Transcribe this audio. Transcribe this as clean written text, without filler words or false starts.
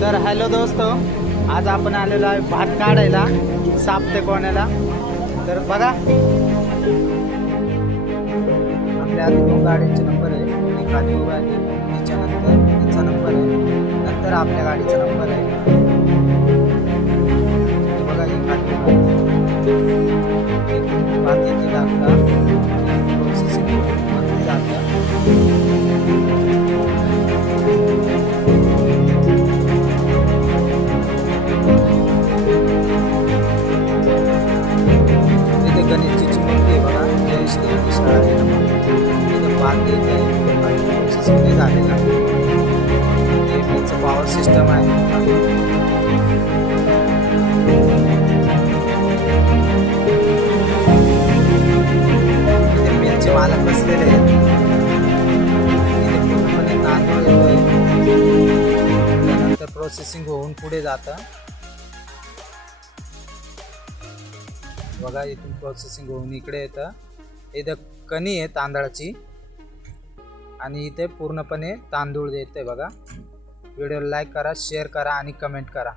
तर हॅलो दोस्तो, आज आपण आलेलो आहे भात काढायला साप्ते कोण्याला. तर बघा आपल्या आधी दोन गाडीचे नंबर आहे. एक आधी उभा आहे, त्याच्यानंतर तिचा नंबर आहे, नंतर आपल्या गाडीचा नंबर आहे. बघा एक आधी उभा आहे, भात इथे लागला प्रोसेसिंग वरती जातं. गणेशजीची मूर्ती आहे बघा, जय श्री गणेश बात येते प्रोसेसिंग नाही झालेला. पॉवर सिस्टम आहे. इथे मिलचे मालक बसलेले आहेत. इथे पूर्णपणे तांदूळ येतोय, त्यानंतर प्रोसेसिंग होऊन पुढे जातं. बघा इथून प्रोसेसिंग होऊन इकडे येतं. इथं कणी आहे तांदळाची आणि इथे पूर्णपणे तांदूळ येते बघा. व्हिडिओला लाईक करा, शेअर करा आणि कमेंट करा.